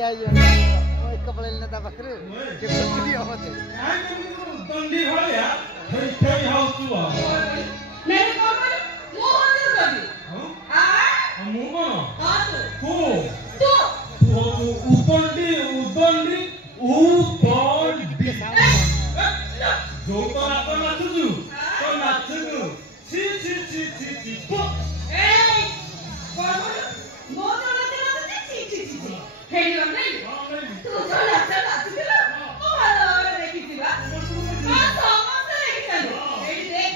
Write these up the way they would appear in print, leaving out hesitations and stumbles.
या जो एक कपड़े लेने ता बकरे के बकरी होते दंडी भलिया थई थई हाउ तू आ नहीं कौन मु होते कभी हां मु कोन हां तू तू तू उदंडी उदंडी उदंडी जो तो नाच नाचू तो नाचू छी छी छी छी छी ए कौन मो तो नाच छी छी छी हे यो नहीं तू जो नाच नाच ओ भालो देखी दिबा हां समस्त देखी चलो एडी देख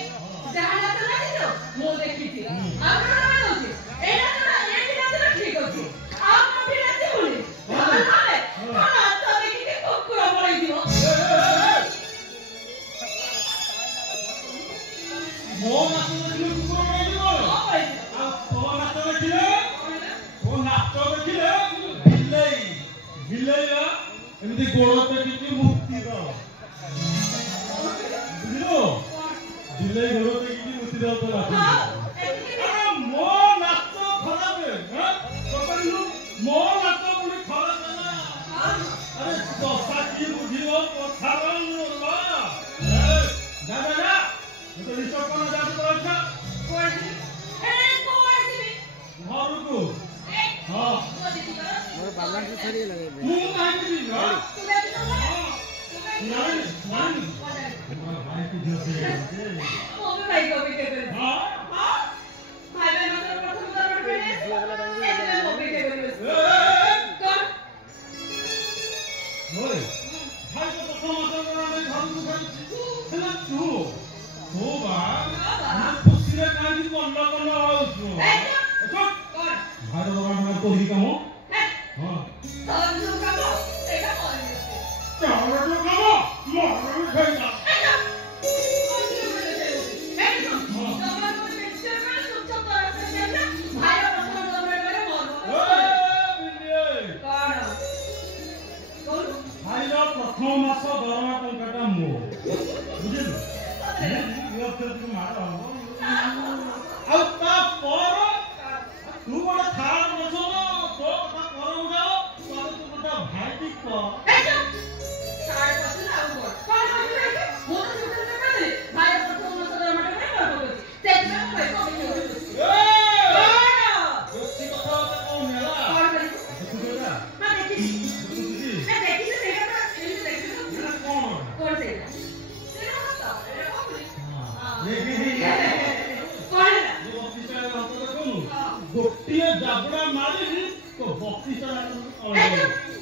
जहां नाच नाच मो देखी दिबा आपण ना होची एना ना एडी नाच ठीक होची आप मते नाच बोले हां नाच देखी के कुकुर पळई दिबो मो नाच देखिले कुकुर पळई दिबो आ तो नाच देखिले ओ नाच देखिले बिल्लै बिल्लैया एमती गोड़ते टिकी मुक्ति द बुझलो बिल्लै गोड़ते टिकी मुक्ति द तो नाच मो नाच खराब है कपड़ू मो नाच पुरी खराब है ना अरे दशा की बुझियो पछारन बा जा जा जा तो रिसोर्ट कोन जा तो अच्छा कोई ए कोई घर को हां मोर बालन से थोड़ी लगे मु काहे की ना तू बैठ तो नहीं नहीं भाई की जो से ओ भाई को भी के हां हां भाई बहन मतलब प्रथम दरबार पे ने वो भी के कर कर मोरे भाई को प्रथम दरबार में घर को खाई है तू तो बा ना खुशी रे काहे की मन मन आउछु ए चुप कर भाई दरबार में तो ही कमो है हां तब जो करो एका कर चावल जो कमो मोर खाई प्रथम मास दरमा टंकाटा मो बुझिलु यो तो मार आ ता पर तू बड़ा थार बसो तो कथा करौ जाओ पर तू बड़ा भाई दी को गोटिए जाबड़ा मारी तो बक्सी चला जगन्नाथ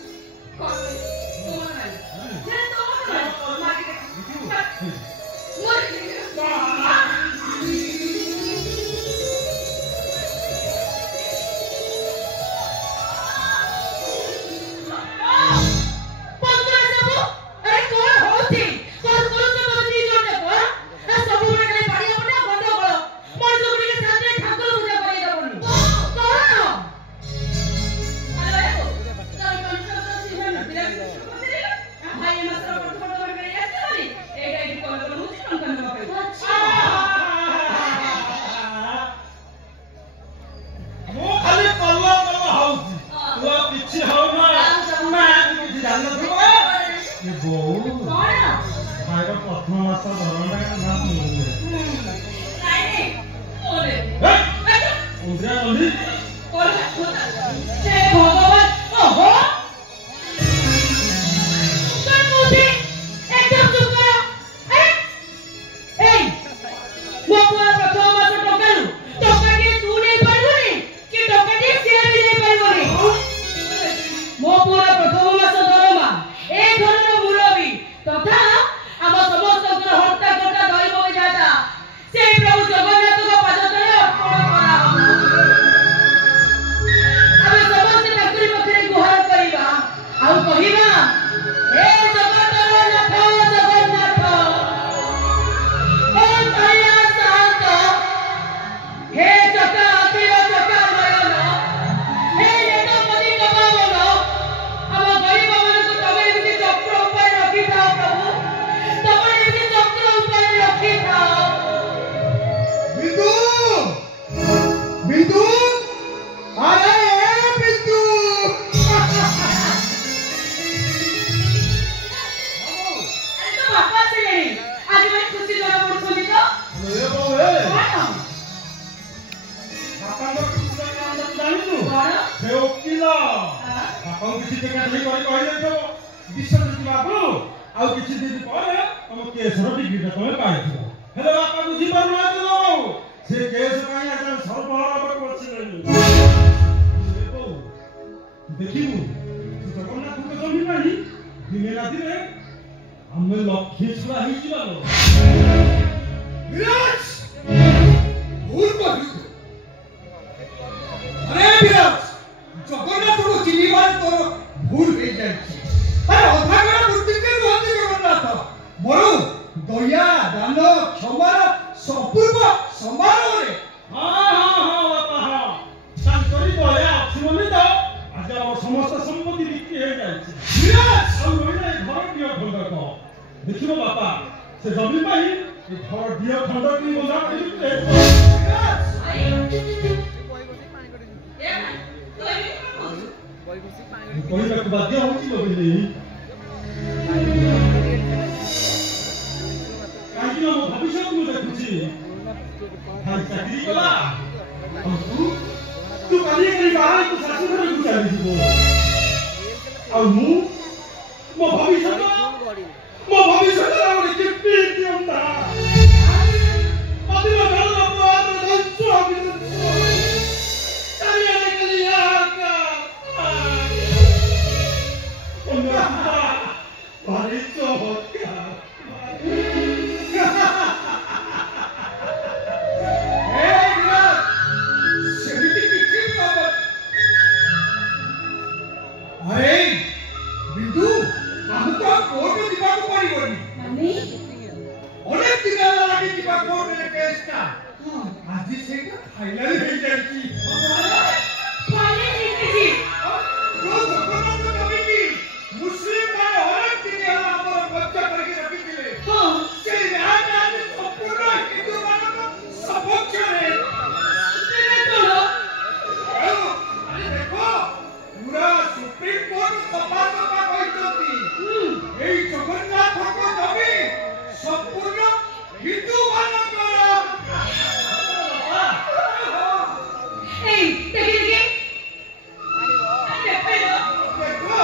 बापा किसी टेका नहीं कहि देथो विश्वजित बाबू आउ किछि दिन परे तुम केसर डिग्री तुम पाइथो हेले बापा बुझी पारु ना तो से केस पाई आज सर्वहारा बचिलेनी देखिबू जगन्नाथ को जमी नाही दिने राति रे हम लक्ष्य छुआ ही जिबालो विराज भूल करू अरे विराज जगन्नाथ को चिनिबार तोर भूल हो जायछि अरे अधागरा मूर्ति के रहते जगन्नाथ बरु दया दान क्षमा संपूर्ण समारोह रे हां बापा हां संतरी दया सुननी तो आज हम समस्त संपत्ति बिक्री हो जायछि विराज और रोइना घर दियो खंड को देखिबो बापा से जमी पाई ए घर दियो खंड की बोझा करी विराज आई बही बसी पानी करी ए तू एबी कोन बही बसी पानी कोई ना बाध्य होची बोली काहे कि हम भविष्य को देखुची हां चाकरी कला तू काली करी बाहर तू शासन घर को चली जीवो और मो भविष्य मो भविष्य रे किप्पी दियंता मदिरा गल्ला बार दंसु अबिन तारिया कलिया का ओन्ना भारी चोहका ए विराज सेमिति किछि बाबा अरे बिंदु हमको कोर्ट दिबा को पड़िबोनी माने अनेक दिन लागि दिबा कोर्ट रे केसटा आज सेटा फाइनल हो जायछि पाले निकली जो जगन्नाथ कमिटी मुस्लिम माने अनेक दिन हमर बच्चा करके रखिथिले हां से राजधानी संपूर्ण हिंदू मानक सपक्ष रे तेरे कोलो अरे देखो पूरा सुप्रीम कोर्ट सफा कहते এই জগন্নাথ को जमी संपूर्ण हिंदू मानकर ए देखि देखि अरे पेलो देखो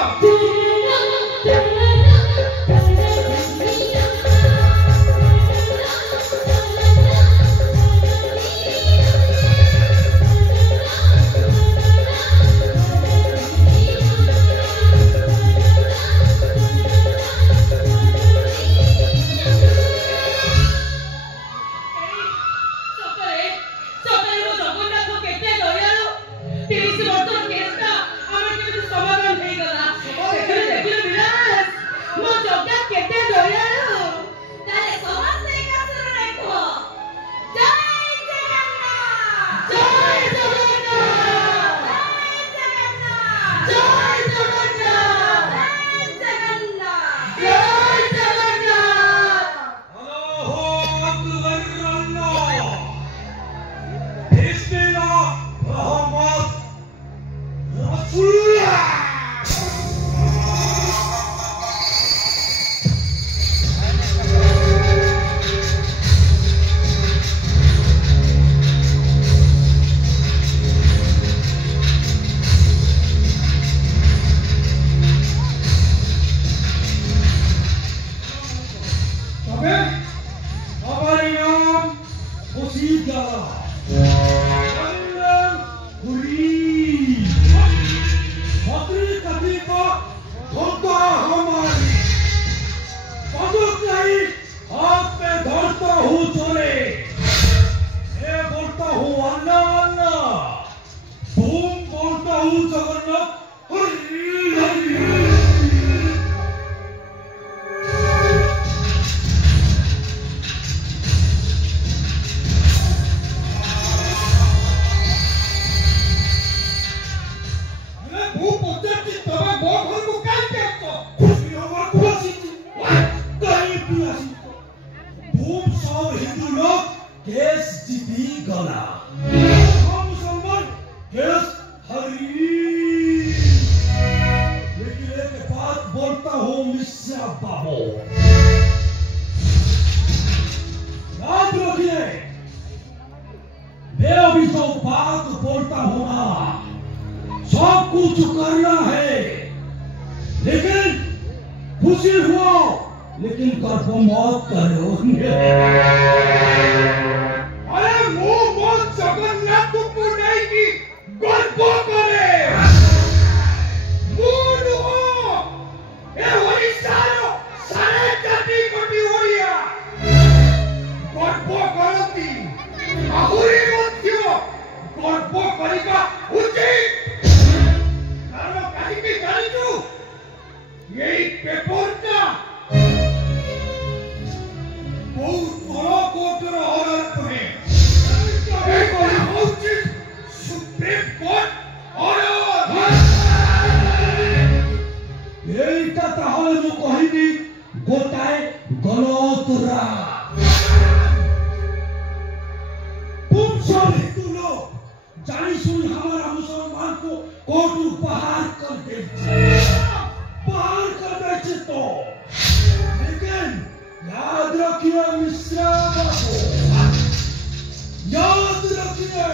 সকালে জগন্নাথ কেতে দয়ালু 30 বছর কেসটা আমার কেতে সমাধান হয়ে গলা দেখিলে বিরাজ মো জগা কেতে দয়ালু তাহলে সমস্ত কাছে রাখো জয় জগন্নাথ জয় জগন্নাথ জয় জগন্নাথ জয় জগন্নাথ জয় জগন্নাথ तबे हमारी नाम खुशीदा बात बोलता हूँ ना, सब कुछ करना है खुशी हुआ लेकिन गर्व मत करो। अरे मो जगन्नाथ को नहीं की गर्व करे मुनु ए ओडिशारो सारे कोटी कोटी ओडिया गर्व करती आहुरी मध्य गर्व करिबा उचित कारण काहीकि जानिछु यही पेपरटा बहुत बड़ा कोर्टर ऑर्डर पड़े एक और उचित सुप्रीम कोर्ट ऑर्डर এইটা তাহলে মু কহিবি গোটায় গলতরা পুমসর হিতুলো জানি শুন हमारा मुसलमान को कोर्ट उपहार कर देছে बाहर कर देছে तो लेकिन याद रखिए मिश्रा बाबू याद रखिए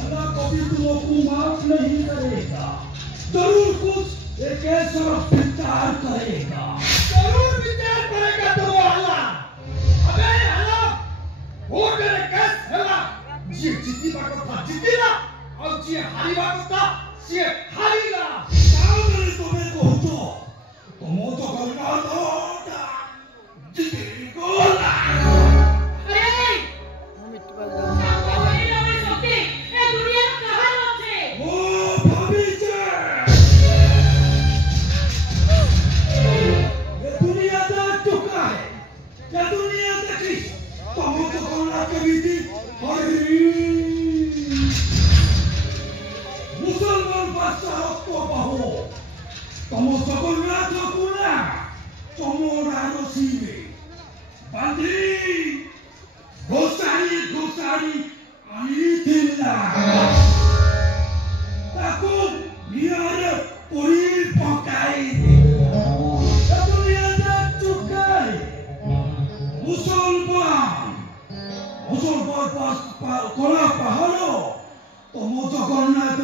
अल्लाह कभी तुमको माफ नहीं करेगा जरूर कुछ एक ऐसा विचार करेगा तो अल्लाह अबे अल्लाह वो तेरे कैस हला जी जीती बात था जीती ना और जी हारी बात था जी हारीला सामने तुम्हें को तो तुम तो करना लोटा जीती गोला अरे मिट कोई ना मैं सोते ए दुनिया में कहां पहुंचे ओ भाभी जी ये दुनिया देख चुका है ये दुनिया देखी तुम तो करना कभी थी मुसलमान बादशाह को बहो तुम जगन्नाथ कुना तमोरा रसीबे बांधी घोसारी आनीथिला ताको नियारे पुरी पकाई दुनिया देख चुका है मुसलमान कला पहाड़ो तुम जगन्नाथ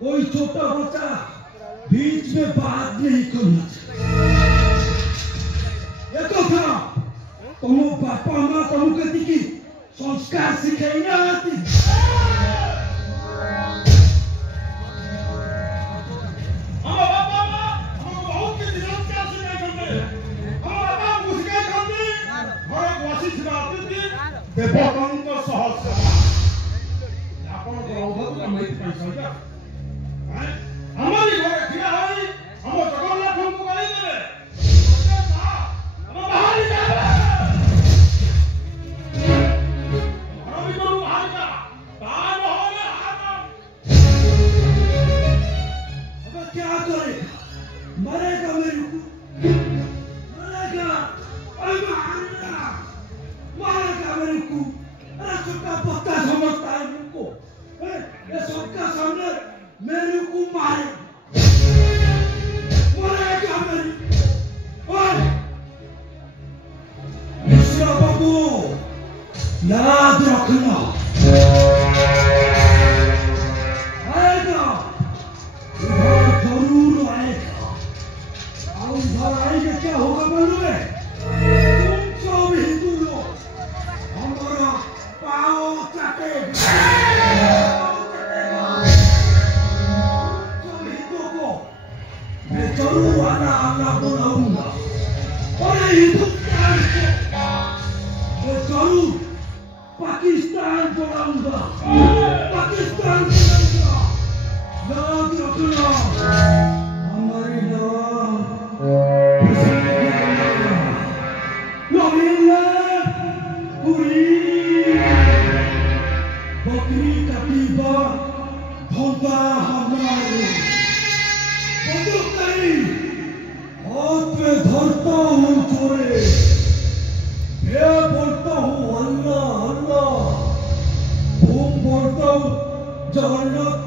कोई छोटा बच्चा बीच में बात नहीं करना चाहिए तो था तुम पापा माँ तुम कहती कि संस्कार सिखाई ना आती हमारी घर खिया है हम जगन्नाथ को गाली देवे हम बाहर ही जावे हम भी करू बाहर का तान होले हाथ अब क्या करे मरेगा मेरे को मरेगा मारेगा मेरे को अरे सबका पत्ता समझता है मेरे को ये सबका सामने मेरे को मारे मरेगा मेरे और मिश्रा बाबू याद रखना आएगा इधर जरूर आएगा और इधर आएगा क्या होगा मालूम है तुम सब हिंदू लोग हमारा पाँव चाटेगा पाकिस्तान याद रखना हमारी बकरी कटीबा धोता हमारे बंदूक नहीं हाथ में धरता हूँ चोरे मैं बोलता हूँ अल्लाह अल्लाह तुम बोलता हूँ जहन्नम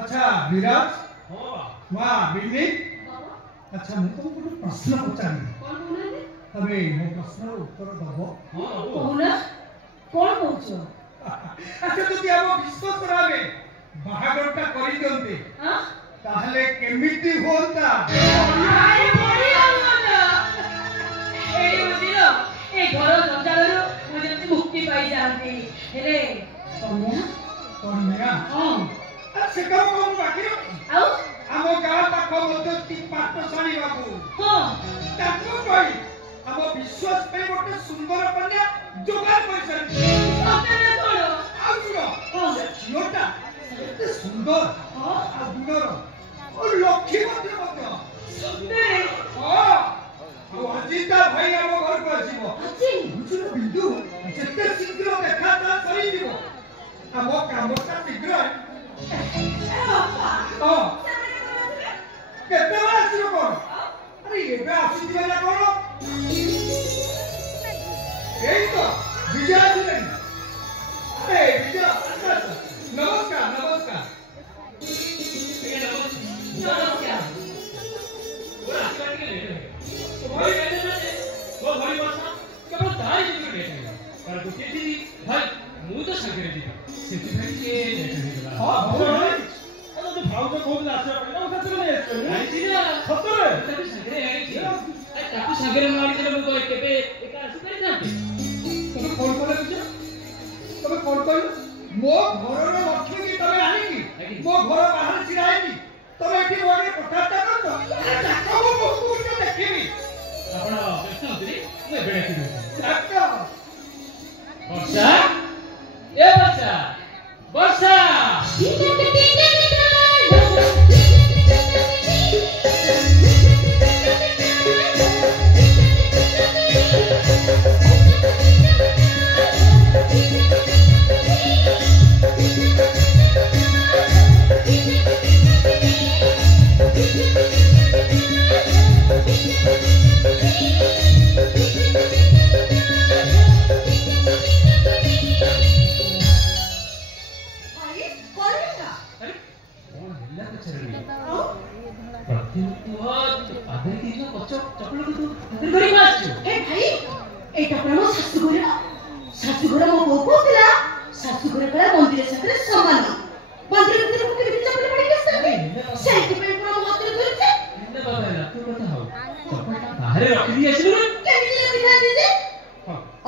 अच्छा विराज वाह बिल्ली अच्छा मैं तुमको एक प्रश्न पचारी तबे मो प्रश्न उत्तर दबो कोना कोन पूछो अच्छा तो हम विश्वास करावे बाहागरटा करी दियंते हां ताहले केमिति होता आरे बढिया होता एई बुझिलो ए घर जंजालरो मुझे मुक्ति पाई जांती हेले कन्या हां से कम बाकी आउ हम गाँ पाख मध्य तीन पाठशाली बाबू हां ताको कहि हम विश्वास पे गोटे सुंदर कन्या जोगाड़ कर सकते अपने छोड़ो आउ सुनो से झियोटा एते सुंदर आ गुणर और लक्ष्मी मध्य सुंदर हां और अजीता भाई हम घर को आसीबो अच्छी बुझलो बिंदु जते शीघ्र देखा ता सरी दिबो हम कामटा शीघ्र हां केते बड़ा आसीबो कोन अरे एबे आसी दिबा कोन एई तो विजय दिले अरे विजय नमस्कार नमस्कार नमस्कार वो आशीर्वाद के ले भाई कहते हैं वो भाई बात केवल ताई जी के लेते हैं पर दुखी थी भाई मुंह तो संगे दी सेठी भाई के लेते हैं हां अरे तो भाव तो खूब लासे पड़े ना उससे नहीं है भाई जी ना सत्तर तो संगे है जी ताकू संगे मारी देले मुको केबे एक आसी करी ना तमे कौन बोले तुझे तमे कौन कहि मो घर रे लक्ष्मी की तमे आनी की मो घर बाहर छिड़ाई की तमे एठी बोले कथाटा कर तो ताको मो के देखिनी आपण कृष्ण उतरी मैं बेड़े की ताको वर्षा ए वर्षा वर्षा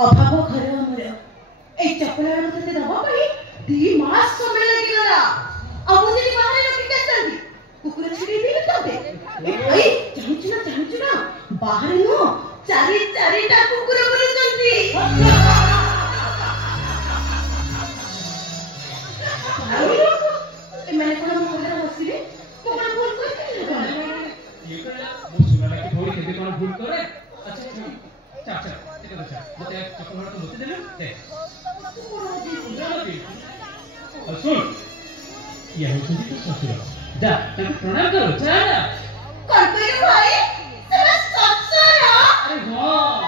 अभाव घर हमर ए चपला मते दबा पई 2 मास समय लागिला अब मुझे बाहर रखी के चलती कुकुर छिड़ी भी तबे ए भाई चाहूच ना बाहर नो चारी टा कुकुर बोले चलती ए मैंने कोन बोले हसी रे कोन भूल कर ये करा वो सुना कि थोड़ी केबे कोन भूल करे अच्छा अच्छा मते चपला तो मते देले दे सुन ये हो तो ससुर जा ताको प्रणाम करो जा ना कर पे भाई तेरा ससुर अरे वाह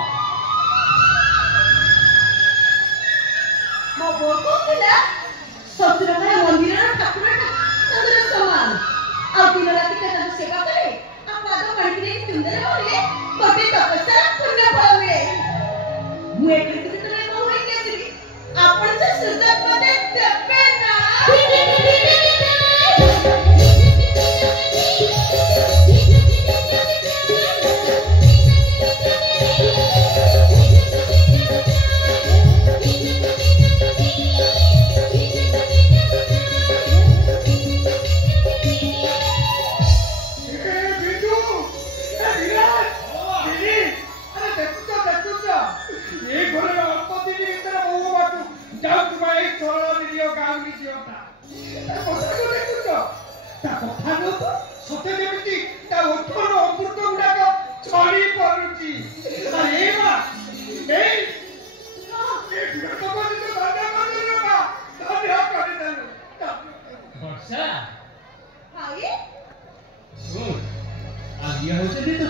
मो बोको किला ससुर का मंदिर ठाकुर समान आ दिन रात के सेवा करे पाद मार्गे सुंदर होले गोटे तपस्या पुण्य फल मिले मुए कृति तने कहू के आसी आपण से सुजत मते देबे ना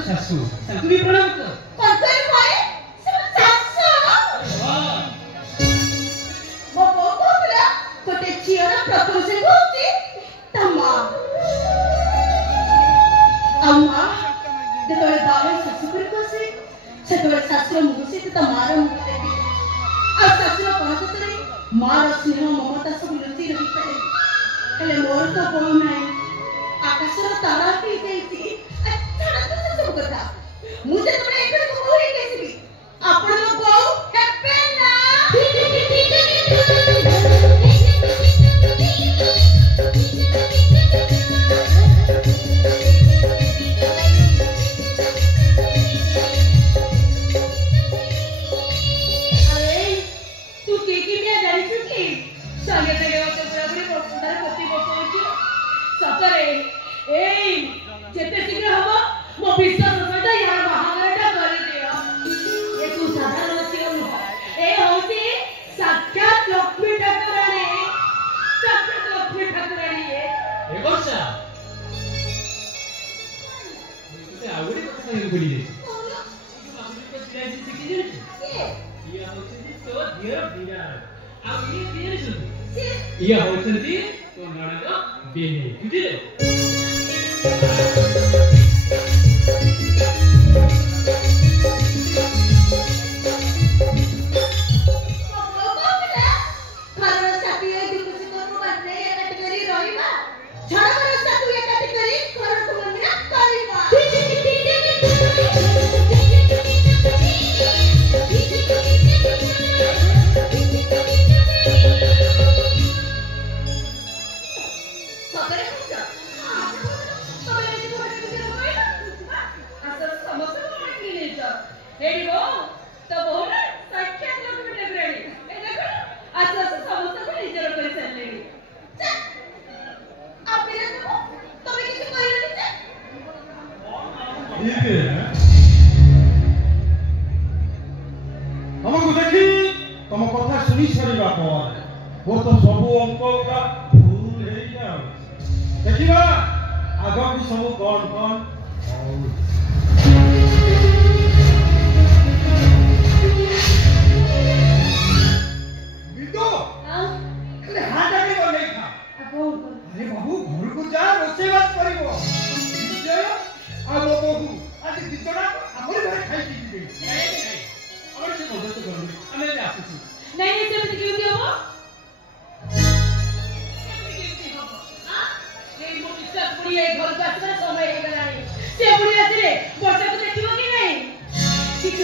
सासू तांकु भी प्रणाम कर कोई कोई सब सासू मो बोला कोटे चियरा प्रकृति होती तम्मा अम्मा जेतोले बाहे सासू पर कोसे सेतोले सासू मुसे त मार मुसे आ सासू कोनतरे मार स्नेह ममता सब लुचि रही पारे हेले मोर तो बोल नाही आकाशर तारा पे देती कथा मुझे तुमने एक को बोली कैसे भी आपण लोग को हैप्पी ना अरे तू की में जानी छुटी संगे संगे होते पूरा पूरी तार पति बपोची सतरे एई जेते शीघ्र हबो मो विश्वास सहित यार बाहागरटा करि दियो ए तू साधारण चियो न ए होती साक्षात लक्ष्मी ठाकुराणी ए वर्षा ते आवडी कथा सांगू बोली दे आपली को चिरायची सिकी दे ये होती तो धीर धीरा आ ये धीर सुन ये होती तो नणद बेने तुझे हमको देखी तुम कथा सुनी सरीबा पर वो तो सब अंक का भूल है क्या देखिबा आगो को सब कौन कौन बिंदु अरे हाथ आगे को नहीं खा अरे बाबू घर को जा रोसे बात करिवो विजय आ बाबू आज दितरा हमर घर खाई की और से मदद करू हमें ले आसु नहीं से मत क्यों दियो वो हां ये मोटी सब पुरी है घर का असर समय है गलानी से पुरी आसरे वर्षा को देखिबो कि नहीं ठीक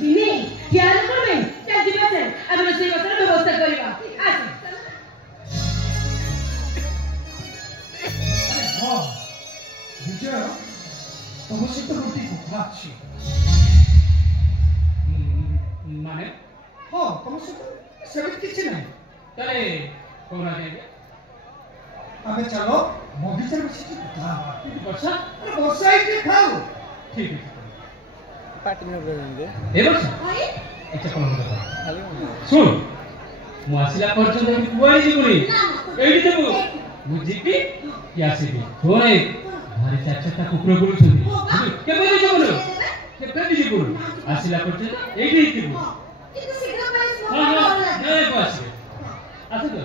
बिनी ध्यान करबे चल जीवा से हम रोसे बतर व्यवस्था करबा आस अरे हां विजय तुम से तो रोटी को खाची माने हां तुम से तो सेवित किछ नहीं तले कोना जाएंगे अबे चलो बगीचे में से कथा वर्षा अरे वर्षा ही खाओ ठीक है पार्टी में बोलेंगे ए वर्षा भाई इच्छा कोन कथा खाली सुन मु आसिला पर्यंत एबी कुआई जीबुनी एडी देबु मु जीबी या आसीबी थोड़े भारी चार छटा कुकुर गुरु छुंदी केबे जीबुनु केबे जीबुनु आसिला पर्यंत एडी जीबु किंतु शीघ्र पाइस हां हां नहीं बस आसे तो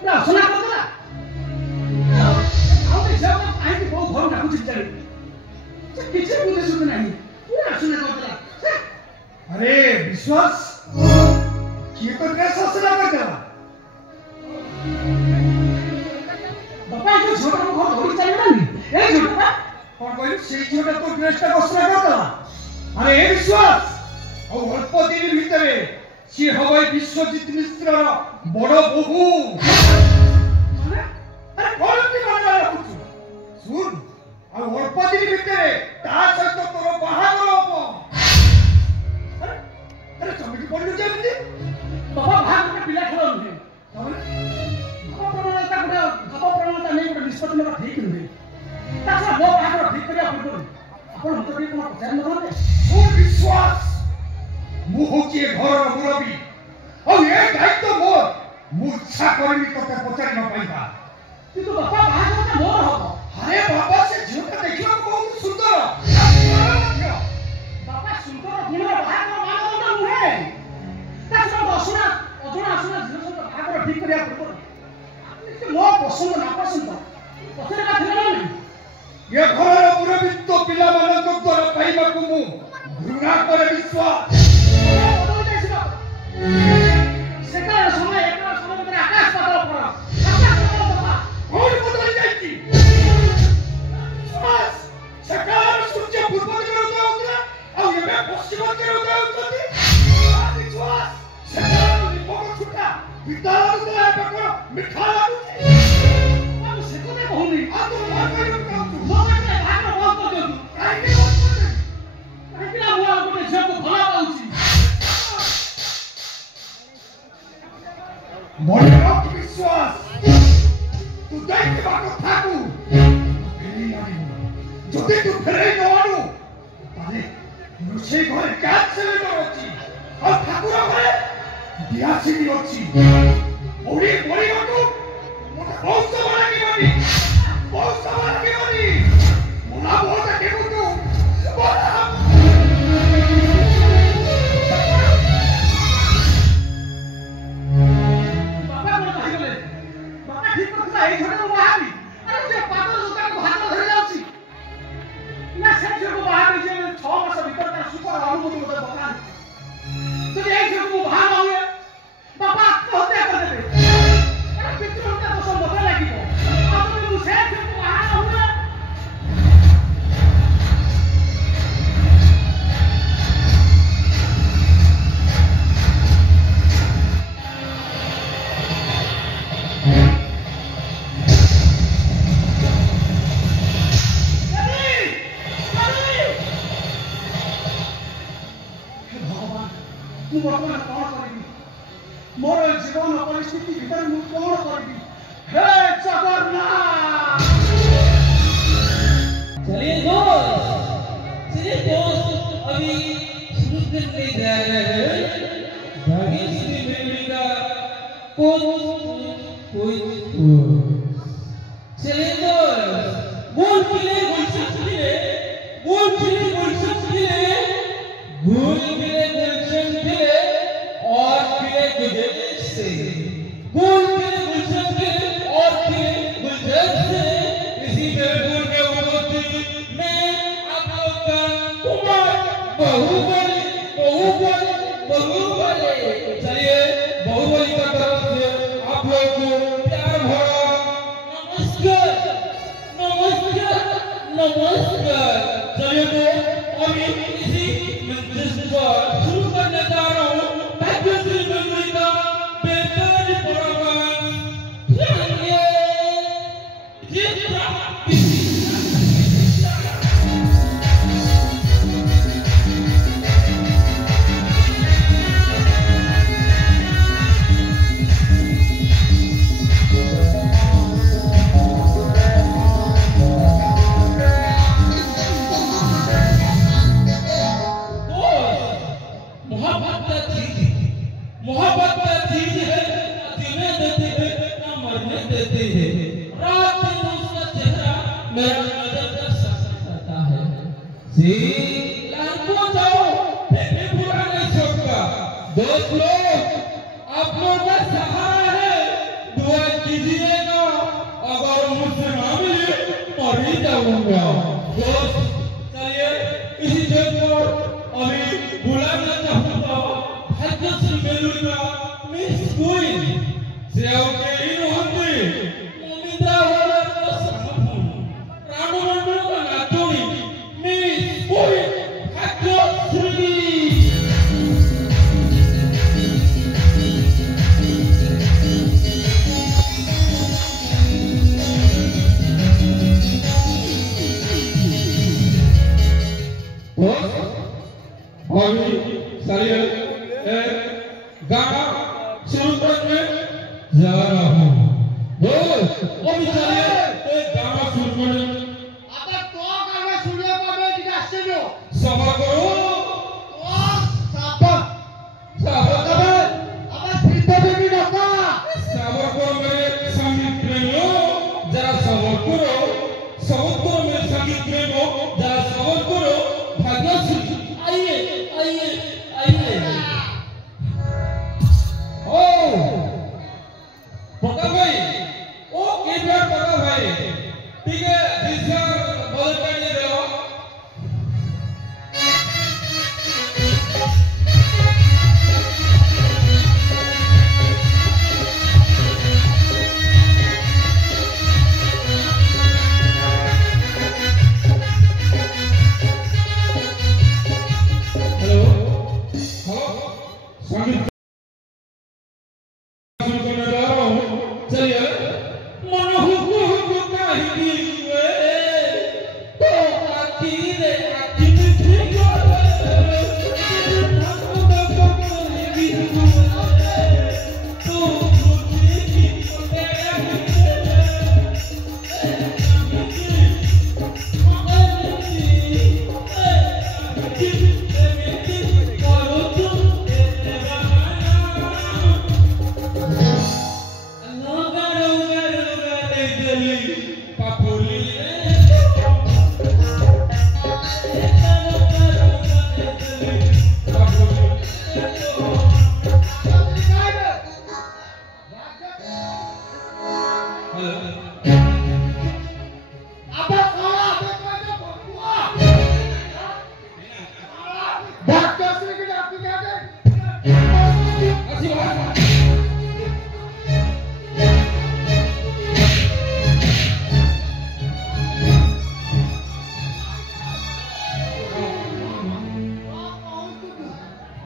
पूरा असना कर देला ଆଉ ସେ ଝିଅ କାହିଁକି ବହୁ ଘର ଡାକୁଛି ଚାଲି ସେ କିଛି ବୁଝେ ସୁଝେ ନାହିଁ पूरा असना कर देला अरे विश्वास किए तो ड्रेस असना कर देला बापा जो छोटा को घर धोरी चली नहीं ए छोटा कौन कहली से छोटा तो ड्रेस का असना कर देला अरे ए विश्वास और अल्प दिन भितरे सी हवै विश्वजित मिश्र बड़ बहु माने अरे कौन की माने रखुछु सुन और अल्प दिन भितरे ता सहित तोर बाहागर हो अरे अरे चमकी पड़लु जेमती बाबा भाग के पिला खेल नहीं तमने बाबा प्रमाणता नहीं गोटे निष्पत्ति नेबा ठीक नहीं तासा मो बाहागर ठीक करिया पड़तो आपण मत भी कोन पचार न करते सुन विश्वास मु होची घर मुरबी और ये दायित्व मोर मूर्छा करनी तते पचारि न पाइबा किंतु बापा बाहागर का मोर हो अरे बाबा से झूठ देखियो बहुत सुंदर बापा सुंदर गुण बाहागर मानव नुहे तासा असुना अजुना असुना झूठ बाहागर ठीक करिया पड़तो मो पसंद ना पसंद पसंद का थिला नहीं ये घर मुरबी तो पिला मानक द्वारा पाइबा को मु घृणा करे विश्वास सेकर समय एक समय में आकाश पाताल पड़ा आकाश पाताल कौन बदल जाईची बस सेकर सूर्य पूर्व दिगरे उदय होता और ये पश्चिम दिगरे उदय होती विश्वास सेकर निपक छुटा विद्यालय उदय पकड़ मिठा लाଗୁଛି हम सेको ने कहूनी आ तो भाग कर कहू मो के भाग बहुत कर दे काहे ना हुआ गोटे झे को भला पाउची मोरे रख विश्वास तू दैत्य बाको थाकू फेरी आनी जदि तू फेरै न आनु ताले रुसे घरे काट चले न अछि और ठाकुर घरे बियासी अछि ओरी मोरी गटु मोटा बहुत बड़ा के बनी मोला बहुत के बुतु बोला ठीक करता है छोटे को बाहर अरे जे पागल लोका को हाथ धरि जाउची ना से जे को बाहर जे 6 मास भीतर का सुपर अनुभूति मत बता तो जे जे को बाहर आवे बाबा कहते कर देबे अरे पितृ का तो सब बता लागिबो आ तो मु से जे को बाहर आवे वर्तमान कौन करी मोर जीवन परिस्थिति भीतर मु कौन करी हे जगन्नाथ चलिए दोस्त अभी शुरू करने जा रहे हैं भाग्यश्री बेबी का कोई चलिए दोस्त बोल पिले और फिर गुलशन से गुल फिर गुलशन से और फिर गुलशन से इसी बेलपुर के उपस्थित मैं आप लोग का कुमार बाहुबली चलिए बाहुबली का तरफ से आप लोग को प्यार भरा नमस्कार चलिए तो अभी इसी मंच पर शुरू करने जा रहा हूँ भाग्यश्री बेबी का बेहतर परफॉर्मेंस मोहब्बत का चीज है जीने देती है ना मरने देती है रात दिन उसका चेहरा मेरा नजर तक सकता है जी लाखों जाओ फिर भी बुरा नहीं छोड़ता दोस्त लोग आप लोग का सहारा है दुआ की दीजिएगा, अगर मुझसे ना मिले मर ही जाऊंगा। दोस्त चलिए इसी जगह पर अभी बुलाना चाहूंगा भाग्यश्री बेलुरिया मिस क्वीन से आके इन होती मोमिता वाला का समूह राममंडल का नाचोड़ी मिस क्वीन भाग्यश्री। अभी चलिए गाना शुरू करने जा रहा हूँ। दोस्त अभी चलिए गाना शुरू करने। आता तो गाना सुनिया पावे की जासे नो सफर करो सापा सापा आता फिरता भी नका सफर करो मेरे संगीत प्रेमियों, जरा सफर करो मेरे संगीत प्रेमियों, जरा सफर करो। भाग्यश्री आइए आइए आइए। ओ प्रताप भाई, ओ केबीआर प्रताप भाई, ठीक है जिसका बदल कर ये देवा। हेलो हेलो संगीत शुरू करने जा रहा हूँ। चलिए मन हुकु कहीं तो आखी रे आखी ठीक भाग्यश्री की डाकी क्या दे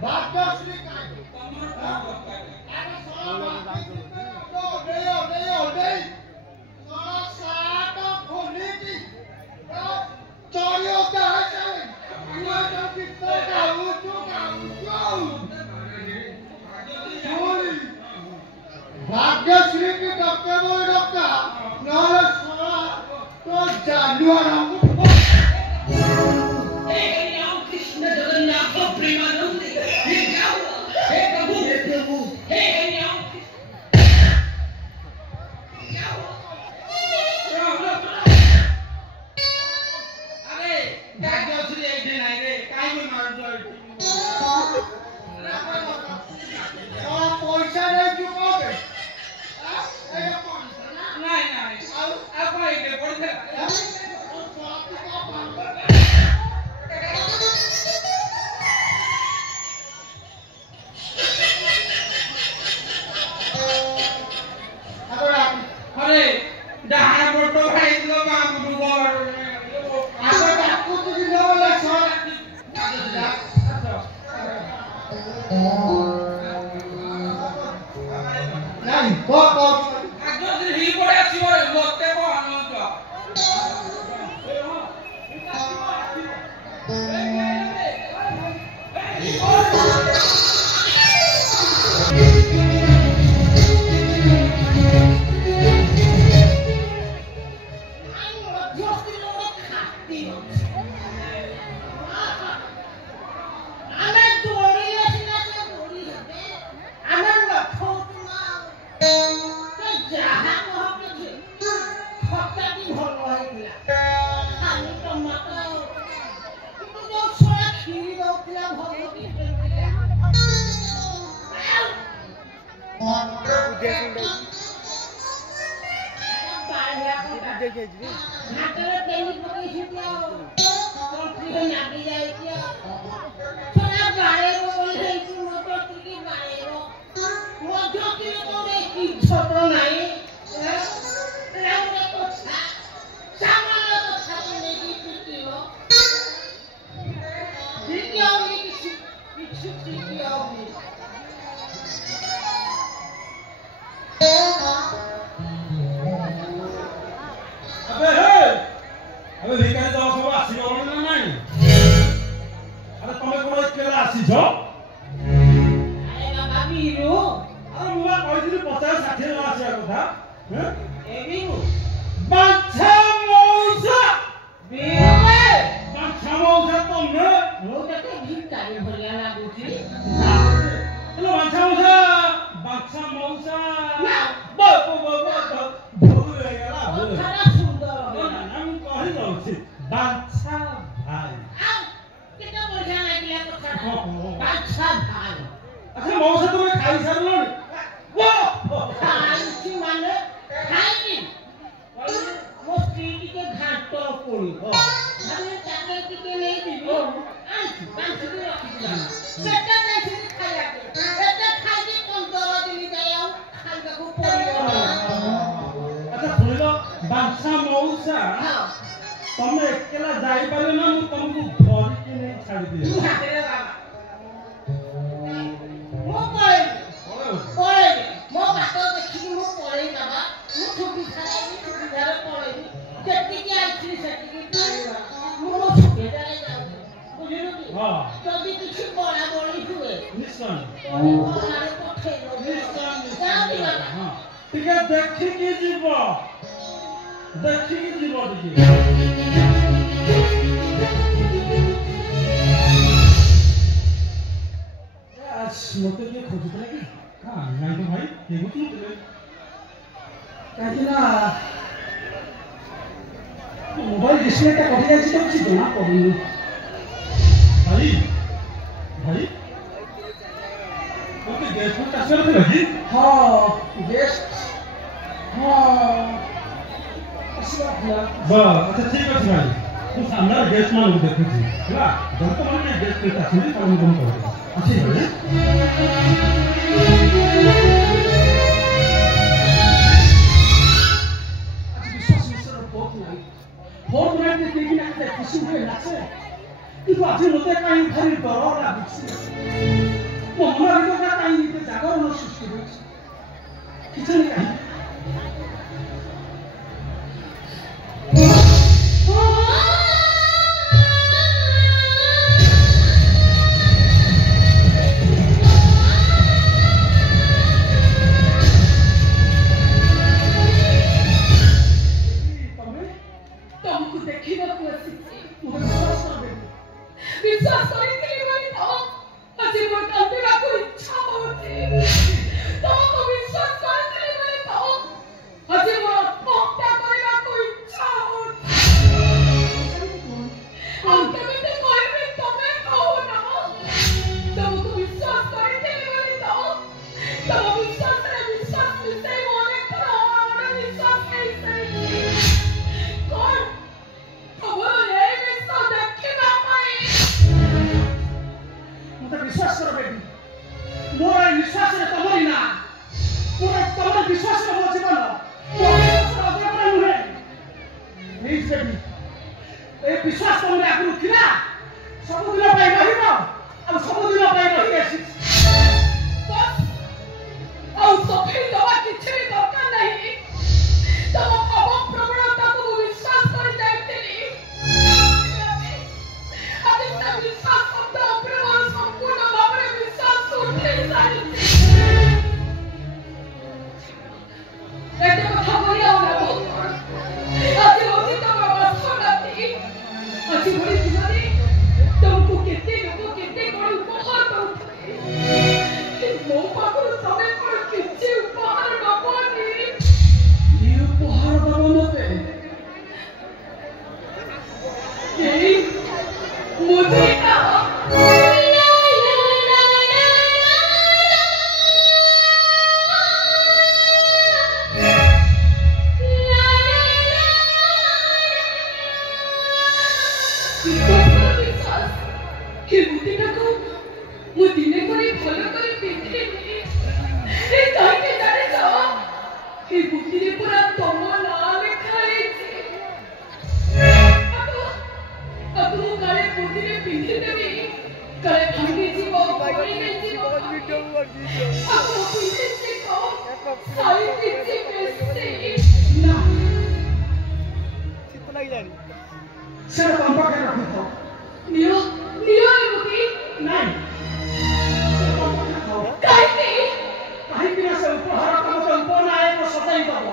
भाग्यश्री का भाग्यश्री की डॉक्टर बोल डॉक्टर नाले साला तो जानुआर हमको हे राम कृष्ण जगन्नाथ प्रेमानंद, हे क्या हुआ? हे प्रभु हे राम क्या हुआ? अरे भाग्यश्री एक दिन आई रे काय में मार दो और पैसा नहीं चुकाओगे नहीं अब भाई के पड़ बहिया कोटा देखे जी घाटरे तेनी पके छितिया कोठी में नागी जाई छिया छोरा बारे बोले तू मोटो की बारे रो मोटो की तो रे की छोटो नाही राउरे को सामालो को सामने की पिटियो दिक्कियो नी की दिक्कियो नी अबे भिखारी तो सब आसी गलो ना नहीं अरे तमे कोन केला आसी छ अरे बाबा बीरू अरे मुला कहिदिली 50 60 जण आसी कथा हैं ए बीरू बाछा मौसा बीरू बे बाछा मौसा तमे मो तके भिखारी भलिया लागुची हेलो बाछा मौसा ना बो भूल गेला भूल खाना सुंदर हम कहि दउछि बाछा भाई आओ केटा बढ़िया लागिला तो खाना बाछा भाई अच्छा मौसा तुमे खाई सारलोनी वो खाइची माने खाइनी मो स्त्री के घाट पड़ी अरे ताके टिके नहीं दिबो आंची बांची के रखी दिला सेटा दैछि खाया के एटा खाइजी 15 दिन जायाउ खाइबा को पड़ियो अच्छा सुनिलो बाछा मौसा हां तमे एकेला जाई पाले ना मु तुमको धरि के नहीं छाड़ी दिए तू हाथे बाबा मो पळे पळे मो बात देखि मो पळे बाबा मो छुटी खाइनी छुटी घरे पळे जेति के आइछि सेति के खाइबा मो छुटी जाय जाउ बुझिलु की हां जदी किछि बड़ा बड़ी हुए निश्चय तोरी घरे पठे दो निश्चय जाउ दी बाबा हां ठीक है देखि की जीवो देखि आज मोटे के खोज पड़े कि हां नहीं तो भाई ये बुत नहीं କାହିଁକି ନା ମୋବାଇଲ ଡିସପ୍ଲେଟା କଟି ଯାଇଛି ତ କିଛି ଜଣା ପଡୁନି भाई भाई ओके गैस में ट्रांसफर थे लगी ହଁ ଗେଷ୍ଟ ହଁ ଆସିବା ଥିଲା बा अच्छा ठीक है भाई तू सामने गैस मान को देखु छी होला जब तो मन में गैस पे आछी काम कम कर अच्छी है ବିଶ୍ୱାସ ବିଷୟରେ ବହୁତ ନାହିଁ ଫୋନ୍ ନାଇଟ୍ ଦେଇକି ନା କେତେ ଖୁସି ହୁଏ ନାଚେ କିନ୍ତୁ ଆଜି ମୋତେ କାହିଁ ଭାରି ଡର ଲାଗୁଛି ମୋ ମନ ଭିତରେ କାହିଁ ଏତେ ଜାଗରଣ ସୃଷ୍ଟି ହେଉଛି କିଛିନି କାହିଁକି तुमको देखिବାକୁ ଆସିଛି ମୋତେ ବିଶ୍ୱାସ କରିବେନି विश्वास କରିଥିଲି ବୋଲି ତ ଆଜି ମୋର କାନ୍ଦିବାକୁ ଇଚ୍ଛା ହଉଛି ତମକୁ ବିଶ୍ୱାସ କରିଥିଲି ବୋଲି ତ ଆଜି ମୋର ଆତ୍ମହତ୍ୟା କରିବାକୁ ଇଚ୍ଛା ହଉଛି ଆଉ କେମିତି କହିବି ତମେ କହୁନ ତମକୁ ବିଶ୍ୱାସ କରିଥିଲି ବୋଲି ତ ତମ ବିଶ୍ୱାସରେ ବିଶ୍ୱାସ ମିଶାଇ ମୁଁ ଅନେକ ଥର ଅଣରେ ବିଶ୍ୱାସ ହେଇସାରିଛି କଣ ଖବର ଏ ବିଶ୍ୱାସ ଦେଖିବା ପାଇଁ ମୋତେ ବିଶ୍ୱାସ କର ବେଟି ମୋର ଏ ନିଶ୍ୱାସରେ ତମରି ନା ମୋର ତମର ବିଶ୍ୱାସରେ ମୋ ଜୀବନ ମୋ ବିଶ୍ୱାସର ଅଗ୍ରଗତି ନୁହେଁ ପ୍ଲିଜ୍ ବେଟି ଏ ବିଶ୍ୱାସ ତମର ଆଗରୁ ଥିଲା ସବୁଦିନ ପାଇଁ ରହିବ ଆଉ ସବୁଦିନ ପାଇଁ ରହି ଆସିଛି बस ଆଉ ସଫେଇ ଦବା କିଛି ବି ଦରକାର ନାହିଁ ତମ ଭାବ ପ୍ରବଣତାକୁ ମୁଁ ବିଶ୍ୱାସ କରି ଯାଇଥିଲି ଆଜି ତା ବିଶ୍ୱାସ ଶବ୍ଦ ଉପରେ ମୋର ସମ୍ପୂର୍ଣ୍ଣ ଭାବରେ ବିଶ୍ୱାସ ଉଠେଇ ସାରିଛି ଏତେ କଥା କହି ଆଉ ଲାଭ କଣ ଆଜି ହେଉଛି ତମର ବାସ ରାତି ଆଜି ଭଳି से तुम पाखे रखी था नियो नियो मुती नहीं काहे कि से उपहार काम तो उपनाय को सजाई दबो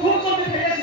खूब